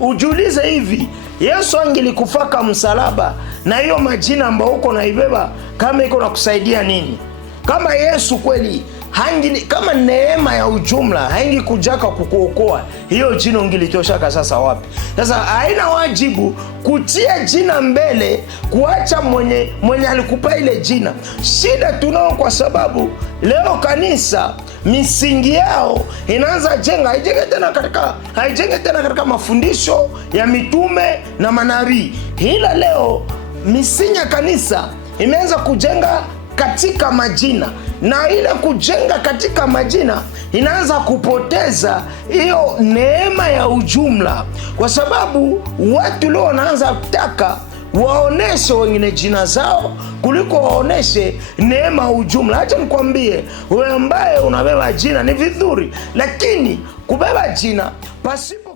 ujiulize hivi, Yesu angelikufaka msalaba na hiyo majina ambayo uko naibeba, kama iko na kusaidia nini? Kama Yesu kweli kama neema ya ujumla haingi kujaka kukuokoa, hiyo jina ungilitoshaka sasa wapi? Sasa haina wajibu kutia jina mbele, kuacha mwenye alikupa ile jina. Shida tunao kwa sababu leo kanisa misingi yao inaanza jenga, haijenge tena katika mafundisho ya mitume na manabii. Ila leo misingi ya kanisa imeanza kujenga katika majina, na ile kujenga katika majina inaanza kupoteza hiyo neema ya ujumla, kwa sababu watu leo wanaanza kutaka waoneshe wengine jina zao kuliko waoneshe neema ya ujumla. Acha nikwambie, wewe ambaye unabeba jina ni vizuri, lakini kubeba jina pasipo